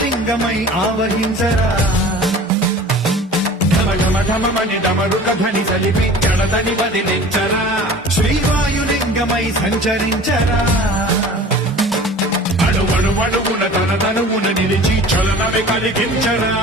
శివలింగమై ఆవహించరా ఢమఢమని డమరుక ధ్వని సలిపి గణతని వదిలించరా శ్రీవాయులింగమై సంచరించరా అణువణువున తన తనువున నిలిచి చలనమే కలిగించరా